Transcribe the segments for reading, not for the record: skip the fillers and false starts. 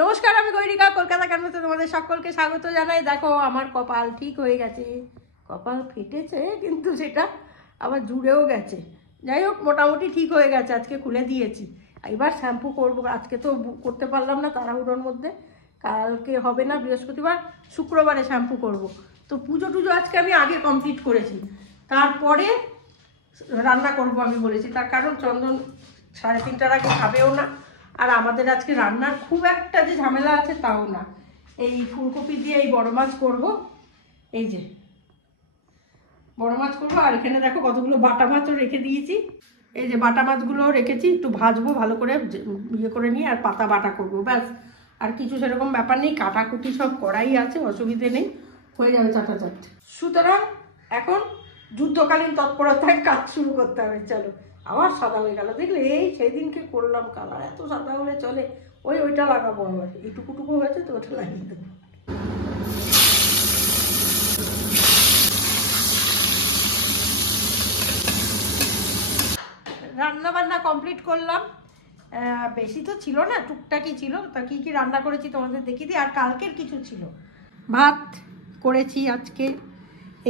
নমস্কার, আমি গৈরিকা। কলকাতা ক্যানভাসে তোমাদের সকলকে স্বাগত জানাই। দেখো আমার কপাল ঠিক হয়ে গেছে, কপাল ফেটেছে কিন্তু সেটা আবার জুড়েও গেছে। যাই হোক, মোটামুটি ঠিক হয়ে গেছে। আজকে খুলে দিয়েছি, এবার শ্যাম্পু করবো। আজকে তো করতে পারলাম না তাড়াহুড়োর মধ্যে, কালকে হবে না, বৃহস্পতিবার শুক্রবারে শ্যাম্পু করব। তো পুজো টুজো আজকে আমি আগে কমপ্লিট করেছি, তারপরে রান্না করবো আমি বলেছি। তার কারণ চন্দন 3:30টার আগে খাবেও না, আর আমাদের আজকে রান্নার খুব একটা যে ঝামেলা আছে তাও না। এই ফুলকপি দিয়ে এই বড় মাছ করবো, এই যে বড় মাছ করবো। আর এখানে দেখো কতগুলো বাটা মাছও রেখে দিয়েছি। এই যে বাটা মাছগুলো রেখেছি, একটু ভাজবো ভালো করে, ইয়ে করে নিয়ে আর পাতা বাটা করবো, ব্যাস। আর কিছু সেরকম ব্যাপার নেই, কাটাকুটি সব করাই আছে, অসুবিধে নেই, হয়ে যাবে চাটাচাট। সুতরাং এখন যুদ্ধকালীন তৎপরতায় কাজ শুরু করতে হবে। চলো, আবার সাদা হয়ে গেল, দেখলে? এই সেই দিনকে করলাম কালার, এত সাদা হলে চলে? ওইটা লাগাবো আবার, এইটুকুটুকু হয়েছে তো ওটা লাগিয়ে দেবো। রান্না বান্না কমপ্লিট করলাম, বেশি তো ছিল না, টুকটাকি ছিল। তা কি কি রান্না করেছি তোমাদের দেখিয়ে দিই। আর কালকের কিছু ছিল, ভাত করেছি আজকে,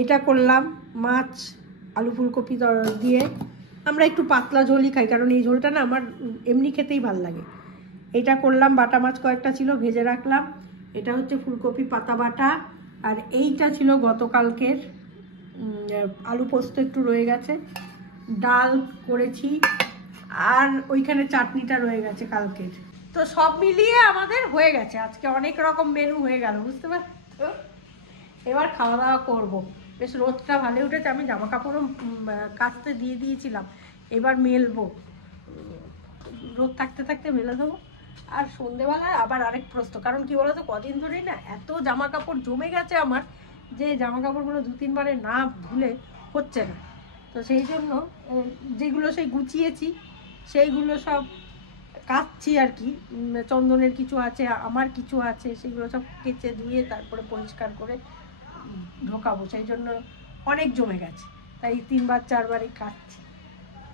এটা করলাম মাছ আলু ফুলকপি দিয়ে। আমরা একটু পাতলা ঝোলই খাই, কারণ এই ঝোলটা না আমার এমনি খেতেই ভাল লাগে। এটা করলাম, বাটা মাছ কয়েকটা ছিল ভেজে রাখলাম। এটা হচ্ছে ফুলকপি পাতা বাটা। আর এইটা ছিল গতকালকের আলু পোস্ত, একটু রয়ে গেছে। ডাল করেছি, আর ওইখানে চাটনিটা রয়ে গেছে কালকের। তো সব মিলিয়ে আমাদের হয়ে গেছে আজকে, অনেক রকম মেনু হয়ে গেল, বুঝতে পারছো? এবার খাওয়া দাওয়া করবো। বেশ রোদটা ভালো উঠেছে, আমি জামা কাপড়ও কাচতে দিয়ে দিয়েছিলাম, এবার মেলবো। রোদ থাকতে থাকতে মেলে দেবো। আর সন্ধেবেলায় আবার আরেক প্রশ্ন, কারণ কি বলতো, কদিন ধরেই না এত জামা কাপড় জমে গেছে আমার, যে জামা কাপড়গুলো 2-3 বারে না ধুলে হচ্ছে না। তো সেই জন্য যেগুলো সেই গুছিয়েছি সেইগুলো সব কাচ্ছি আর কি। চন্দনের কিছু আছে, আমার কিছু আছে, সেগুলো সব কেচে ধুয়ে তারপরে পরিষ্কার করে ঢোকাবো। সেই জন্য অনেক জমে গেছে, তাই 3-4বারই কাচ্ছি।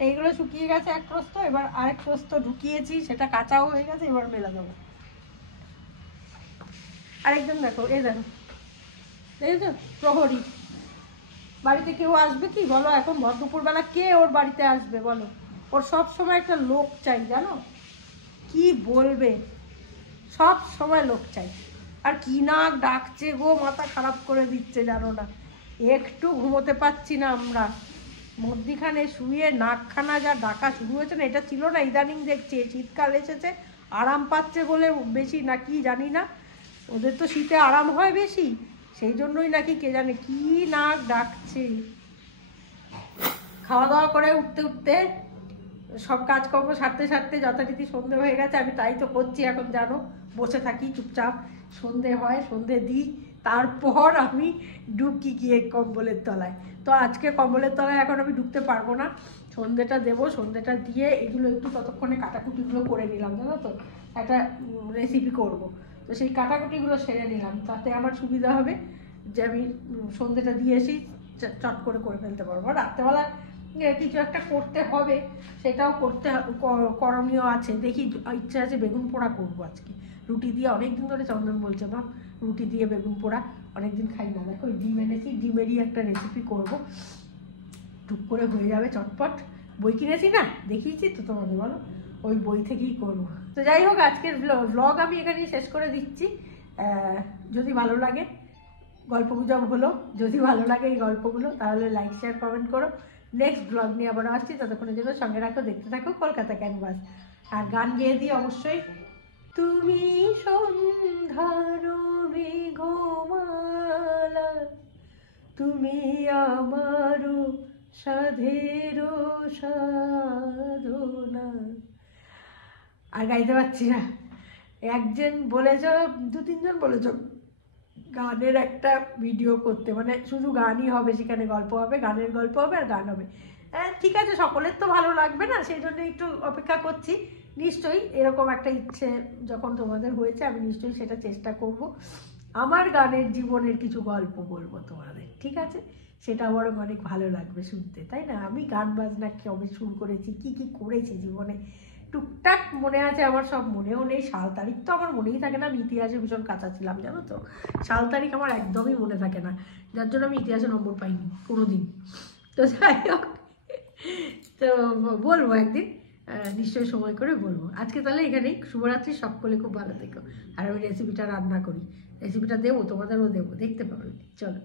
এইগুলো শুকিয়ে গেছে এক প্রস্ত, এবার আরেক প্রস্ত ঢুকিয়েছি, সেটা কাঁচাও হয়ে গেছে, এবার মেলা দেবো। আরেকজন দেখো, এই দেখো, দেখেছো? প্রহরী। বাড়িতে কেউ আসবে কি বলো এখন ভর দুপুরবেলা? কে ওর বাড়িতে আসবে বলো? ওর সব সময় একটা লোক চাই, জানো? কি বলবে, সব সময় লোক চাই। আর কি নাক ডাকছে গো, মাথা খারাপ করে দিচ্ছে, জানো না? একটু ঘুমোতে পারছি না আমরা, মধ্যিখানে শুয়ে নাকখানা যা ডাকা শুরু হয়েছে না, এটা ছিল না। ইদানিং দেখছি শীতকাল এসেছে, আরাম পাচ্ছে বলে বেশি নাকি জানি না, ওদের তো শীতে আরাম হয় বেশি, সেই জন্যই নাকি কে জানে কি নাক ডাকছে। খাওয়া দাওয়া করে উঠতে উঠতে সব কাজকর্ম সারতে সারতে যথারীতি সন্ধে হয়ে গেছে। আমি তাই তো করছি এখন, জানো, বসে থাকি চুপচাপ, সন্ধে হয়, সন্ধে দিই, তারপর আমি ঢুকি গিয়ে কম্বলের তলায়। তো আজকে কম্বলের তলায় এখন আমি ঢুকতে পারবো না, সন্ধেটা দেবো। সন্ধেটা দিয়ে এগুলো একটু ততক্ষণে কাটাকুটিগুলো করে নিলাম, জানো তো, একটা রেসিপি করব। তো সেই কাটাকুটিগুলো সেরে নিলাম, তাতে আমার সুবিধা হবে যে আমি সন্ধেটা দিয়ে এসেই চট করে ফেলতে পারবো। রাত্রেবেলা কিছু একটা করতে হবে, সেটাও করণীয় আছে। দেখি, ইচ্ছা আছে বেগুন পোড়া করবো আজকে রুটি দিয়ে। অনেকদিন ধরে চন্দন বলছে, মা রুটি দিয়ে বেগুন পোড়া, অনেকদিন খাই না। দেখো ডিম এনেছি, ডিমেরই একটা রেসিপি করব, টুক করে হয়ে যাবে চটপট। বই কিনেছি না, দেখিয়েছি তো তোমাদের, বলো, ওই বই থেকেই করবো। তো যাই হোক, আজকের ব্লগ আমি এখানেই শেষ করে দিচ্ছি। যদি ভালো লাগে, গল্প গুজব হলো, যদি ভালো লাগে এই গল্পগুলো, তাহলে লাইক শেয়ার কমেন্ট করো। নেক্সট ব্লগ নিয়ে আবার আসছি, ততক্ষণের জন্য সঙ্গে রাখো, দেখতে থাকো কলকাতা ক্যানভাস। আর গান গেয়ে দিই অবশ্যই। তুমি সন্ধ্যার মেঘমালা, তুমি আমারও সাধের সাধনা। আর গাইতে পারছি না। একজন বলেছ, 2-3জন বলেছ গানের একটা ভিডিও করতে, মানে শুধু গানই হবে, সেখানে গল্প হবে, গানের গল্প হবে আর গান হবে। ঠিক আছে, সকলের তো ভালো লাগবে না, সেই জন্য একটু অপেক্ষা করছি। নিশ্চয়ই এরকম একটা ইচ্ছে যখন তোমাদের হয়েছে, আমি নিশ্চয়ই সেটা চেষ্টা করব। আমার গানের জীবনের কিছু গল্প বলবো তোমাদের, ঠিক আছে? সেটা বরং অনেক ভালো লাগবে শুনতে, তাই না? আমি গান বাজনা কবে শুরু করেছি, কি কি করেছি জীবনে, টুকটাক মনে আছে, আমার সব মনেও নেই। সাল তারিখ তো আমার মনেই থাকে না, আমি ইতিহাসে ভীষণ কাঁচা ছিলাম জানো তো, সাল তারিখ আমার একদমই মনে থাকে না, যার জন্য আমি ইতিহাসে নম্বর পাইনি কোনো দিন। তো যাই হোক, তো বলবো একদিন, নিশ্চয়ই সময় করে বলবো। আজকে তাহলে এখানেই, শুভরাত্রি, সকলে খুব ভালো থেকো। আর আমি রেসিপিটা রান্না করি, রেসিপিটা দেবো, তোমাদেরও দেবো, দেখতে পাবে। চলো।